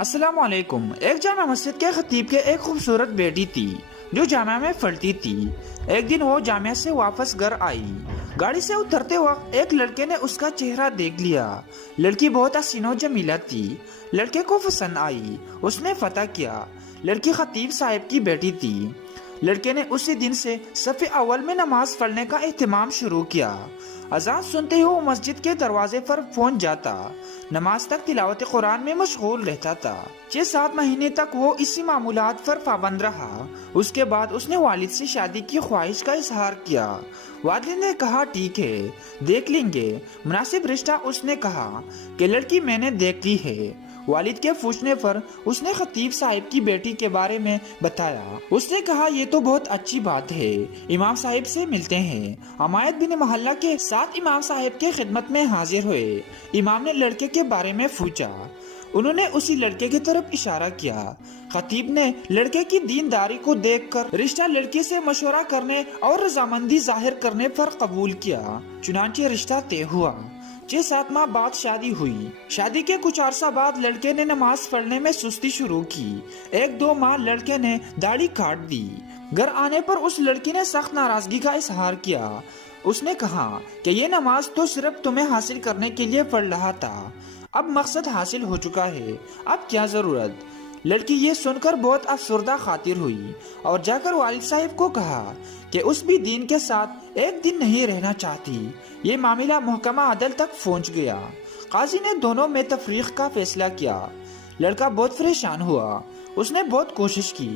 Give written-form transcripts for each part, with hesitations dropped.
अस्सलाम वालेकुम। एक जामा मस्जिद के खतीब के एक खूबसूरत बेटी थी जो जामिया में पढ़ती थी। एक दिन वो जामिया से वापस घर आई। गाड़ी से उतरते वक्त एक लड़के ने उसका चेहरा देख लिया। लड़की बहुत हसीन और जमीला थी। लड़के को पसंद आई। उसने पता किया लड़की खतीब साहब की बेटी थी। लड़के ने उसी दिन से सफ़े अव्वल में नमाज पढ़ने का एहतमाम शुरू किया। अजान सुनते ही वो मस्जिद के दरवाजे पर पहुंच जाता। नमाज तक तिलावत कुरान में मशगूल रहता था। 6-7 महीने तक वो इसी मामूलात पर पाबंद रहा। उसके बाद उसने वालिद से शादी की ख्वाहिश का इजहार किया। वालिद ने कहा ठीक है, देख लेंगे मुनासिब रिश्ता। उसने कहा कि लड़की मैंने देख ली है। वालिद के पूछने पर उसने खतीब साहब की बेटी के बारे में बताया। उसने कहा ये तो बहुत अच्छी बात है, इमाम साहब से मिलते हैं। अमायत बिन मोहल्ला के साथ इमाम साहब के खिदमत में हाजिर हुए। इमाम ने लड़के के बारे में पूछा। उन्होंने उसी लड़के की तरफ इशारा किया। खतीब ने लड़के की दीनदारी को देखकर रिश्ता लड़की से मशवरा करने और रजामंदी जाहिर करने पर कबूल किया। चुनांचे रिश्ता तय हुआ। 6-7 माह बाद शादी हुई। शादी के कुछ अरसा बाद लड़के ने नमाज पढ़ने में सुस्ती शुरू की। 1-2 माह लड़के ने दाढ़ी काट दी। घर आने पर उस लड़की ने सख्त नाराजगी का इजहार किया। उसने कहा कि ये नमाज तो सिर्फ तुम्हें हासिल करने के लिए पढ़ रहा था, अब मकसद हासिल हो चुका है, अब क्या जरूरत। लड़की ये सुनकर बहुत अफसरदा खातिर हुई और जाकर वालिद साहब को कहा कि उस भी दीन के साथ एक दिन नहीं रहना चाहती। ये मामला महकमा अदल तक पहुंच गया। काजी ने दोनों में तफरीक का फैसला किया। लड़का बहुत परेशान हुआ। उसने बहुत कोशिश की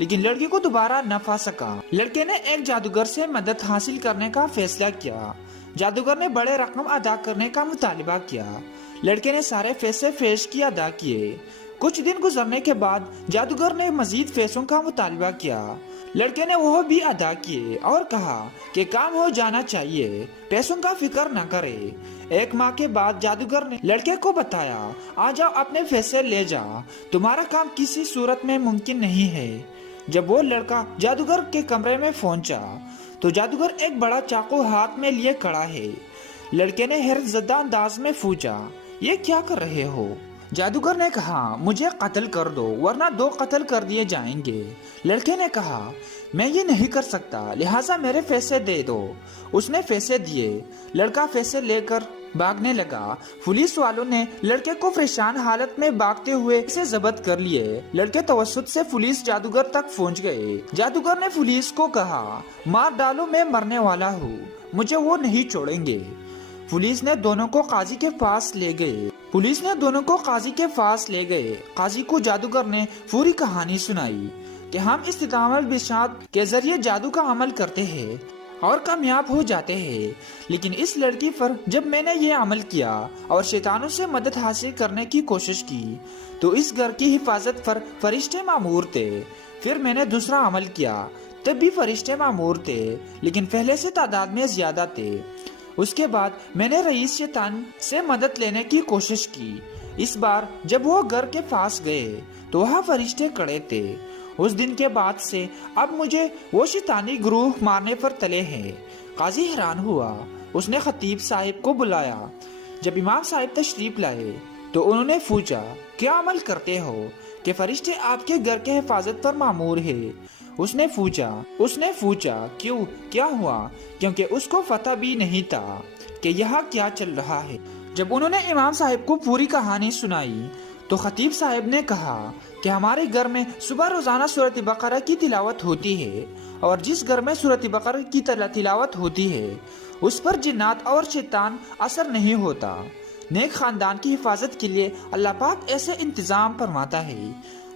लेकिन लड़की को दोबारा न पा सका। लड़के ने एक जादूगर से मदद हासिल करने का फैसला किया। जादूगर ने बड़े रकम अदा करने का मुतालिबा किया। लड़के ने सारे पैसे पेश की अदा किए। कुछ दिन गुजरने के बाद जादूगर ने मजीद पैसों का मुतालबा किया। लड़के ने वह भी अदा किए और कहा कि काम हो जाना चाहिए, पैसों का फिक्र न करे। 1 माह के बाद जादूगर ने लड़के को बताया, आ जाओ अपने पैसे ले जा, तुम्हारा काम किसी सूरत में मुमकिन नहीं है। जब वो लड़का जादूगर के कमरे में पहुंचा तो जादूगर एक बड़ा चाकू हाथ में लिए खड़ा है। लड़के ने हैरतज़दा अंदाज में पूछा, ये क्या कर रहे हो? जादूगर ने कहा, मुझे कत्ल कर दो वरना 2 कत्ल कर दिए जाएंगे। लड़के ने कहा, मैं ये नहीं कर सकता, लिहाजा मेरे पैसे दे दो। उसने पैसे दिए। लड़का पैसे लेकर भागने लगा। पुलिस वालों ने लड़के को परेशान हालत में भागते हुए इसे जब्त कर लिए। लड़के तवस्सुत से पुलिस जादूगर तक पहुंच गए। जादूगर ने पुलिस को कहा, मार डालो, मैं मरने वाला हूँ, मुझे वो नहीं छोड़ेंगे। पुलिस ने दोनों को काजी के पास ले गए। काजी को जादूगर ने पूरी कहानी सुनाई कि हम इस्तितामल बिशात के जरिए जादू का अमल करते हैं और कामयाब हो जाते हैं, लेकिन इस लड़की पर जब मैंने ये अमल किया और शैतानों से मदद हासिल करने की कोशिश की तो इस घर की हिफाजत पर फरिश्ते मामूर थे। फिर मैंने दूसरा अमल किया, तब भी फरिश्ते मामूर थे, लेकिन पहले से तादाद में ज्यादा थे। उसके बाद मैंने रईस शैतान से मदद लेने की कोशिश की। इस बार जब वो घर के पास गए तो वहाँ फरिश्ते खड़े थे। उस दिन के बाद से अब मुझे वो शैतानी ग्रूह मारने पर तले हैं। काजी हैरान हुआ। उसने खतीब साहिब को बुलाया। जब इमाम साहिब तशरीफ लाए तो उन्होंने पूछा, क्या अमल करते हो कि फरिश्ते आपके घर के हिफाजत पर मामूर है? उसने पूछा क्यों, क्या हुआ? क्योंकि उसको पता भी नहीं था कि यहाँ क्या चल रहा है। जब उन्होंने इमाम साहिब को पूरी कहानी सुनाई तो खतीब साहिब ने कहा कि हमारे घर में सुबह रोजाना सूरत बकरा की तिलावत होती है और जिस घर में सूरत बकरा की तिलावत होती है उस पर जिन्नात और शैतान असर नहीं होता। नेक खानदान की हिफाजत के लिए अल्लाह पाक ऐसे इंतजाम फरमाता है।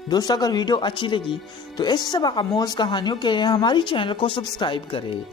दोस्तों, अगर वीडियो अच्छी लगी तो ऐसे सबक आमोज़ कहानियों के लिए हमारी चैनल को सब्सक्राइब करें।